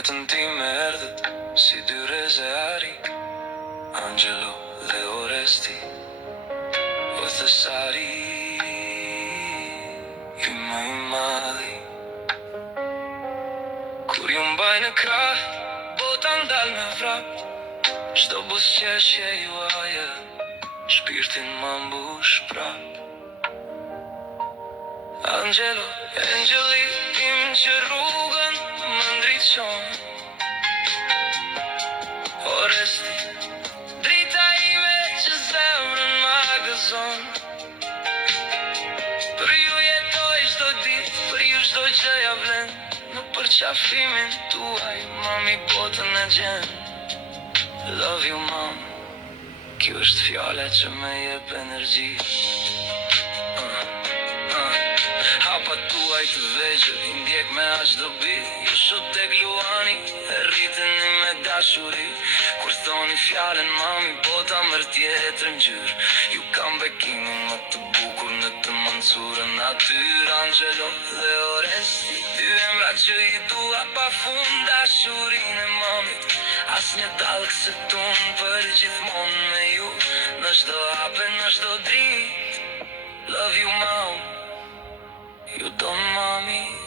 jetën time erdhët si dy rezari, Angelo dhe Oresti, o thesari i më i madhi. Kur ju mbaj në krah, bota ndal me vrap, çdo buzëqeshje juaje shpirtin më mbush prap. Angelo, angeli im që rrugën më ndriçon, Oresti, drita ime që zemrën më gëzon. Për ju jetoj çdo ditë, për ju çdo gjë ja vlen, në përqafimin tuaj, mami botën e gjen. Love you mom, kjo është fjala që më jep energji. Hapa tuaj të vegjël, i ndjek me aq dobi, ju shot tek luani, e rriteni me dashuri. Kur thoni fjallën mami, bota mërë tjetër ngjyrë, ju kam bekimin më të bukur në të mëndsurën natyrë. Angelo dhe Oresti, dy emra që i dua pa fund, dashurinë e mamit, as një dallë se tunë për gjithmonë me ju, në çdo hape, në çdo dritë. Love you mom, you don't mommy.